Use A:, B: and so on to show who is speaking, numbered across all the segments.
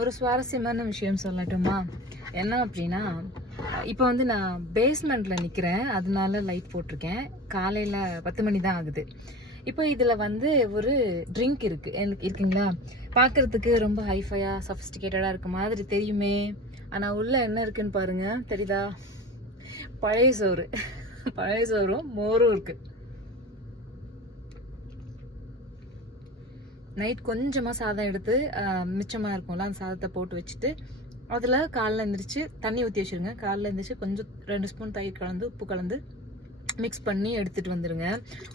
A: ஒரு சுவாரஸ்யமான விஷயம் சொல்லட்டுமா? என்ன அப்படின்னா இப்போ வந்து நான் பேஸ்மெண்ட்ல நிற்கிறேன் அதனால லைட் போட்டிருக்கேன். காலையில் பத்து மணி தான் ஆகுது. இப்போ இதில் வந்து ஒரு ட்ரிங்க் இருக்கு. எனக்கு இருக்குங்களா? பார்க்குறதுக்கு ரொம்ப ஹைஃபையாக சஃபிஸ்டிகேட்டடாக இருக்க மாதிரி தெரியுமே. ஆனால் உள்ள என்ன இருக்குன்னு பாருங்க. தெரியுதா? பழைய சோறு. பழைய சோறும் மோரும் இருக்குது நைட் கொஞ்சமாக சாதம் எடுத்து மிச்சமாக இருக்கும்ல அந்த சாதத்தை போட்டு வச்சுட்டு அதில் காலைல எந்திரிச்சு தண்ணி ஊற்றி வச்சிருங்க. காலைல எந்திரிச்சு கொஞ்சம் ரெண்டு ஸ்பூன் தயிர் கலந்து உப்பு கலந்து மிக்ஸ் பண்ணி எடுத்துகிட்டு வந்துடுங்க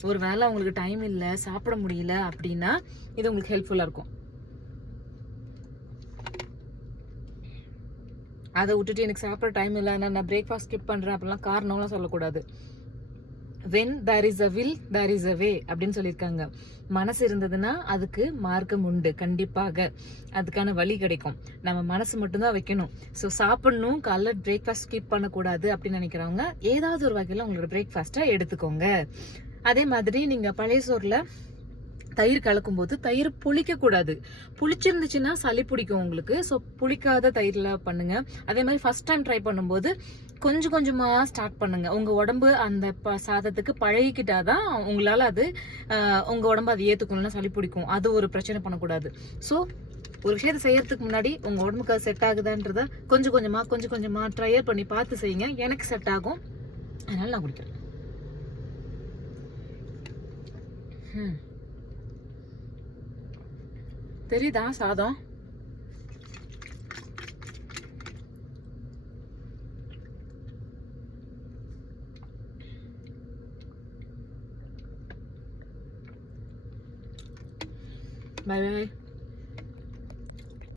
A: ஒரு வேளை உங்களுக்கு டைம் இல்லை சாப்பிட முடியல அப்படின்னா இது உங்களுக்கு ஹெல்ப்ஃபுல்லாக இருக்கும். அதை விட்டுட்டு எனக்கு சாப்பிட்ற டைம் இல்லை நான் நான் பிரேக்ஃபாஸ்ட் ஸ்கிப் பண்ணுறேன் அப்படிலாம் காரணம்லாம் சொல்லக்கூடாது. When there is a will there is a way அப்படின்னு சொல்லியிருக்காங்க. மனசு இருந்ததுன்னா அதுக்கு மார்க்கம் உண்டு கண்டிப்பாக. அதுக்கான வழி கிடைக்கும். நம்ம மனசு மட்டும்தான் வைக்கணும். ஸோ சாப்பிடணும் காலைல பிரேக்ஃபாஸ்ட் ஸ்கிப் பண்ணக்கூடாது அப்படின்னு நினைக்கிறவங்க ஏதாவது ஒரு வகையில் உங்களோட பிரேக்ஃபாஸ்ட்டை எடுத்துக்கோங்க. அதே மாதிரி நீங்கள் பழைய சோறில் தயிர் கலக்கும் போது தயிர் புளிக்கக்கூடாது. புளிச்சிருந்துச்சுன்னா சளி பிடிக்கும் உங்களுக்கு. ஸோ புளிக்காத தயிரில் பண்ணுங்கள் அதே மாதிரி ஃபஸ்ட் டைம் ட்ரை பண்ணும்போது கொஞ்சம் கொஞ்சமாக ஸ்டார்ட் பண்ணுங்க. உங்கள் உடம்பு அந்த ப- சாதத்துக்கு பழகிக்கிட்டாதான் உங்களால் அது உங்கள் உடம்பு அது ஏற்றுக்கணும்னா சளி பிடிக்கும். அது ஒரு பிரச்சனை பண்ணக்கூடாது. ஸோ ஒரு விஷயத்தை செய்யறதுக்கு முன்னாடி உங்க உடம்புக்கு அது செட் ஆகுதான்றத கொஞ்சம் கொஞ்சமா கொஞ்சம் கொஞ்சமா ட்ரையர் பண்ணி பார்த்து செய்யுங்க. எனக்கு செட் ஆகும். அதனால நான் குடிக்கிறேன். ம். தெரியுதா சாதம் பை பை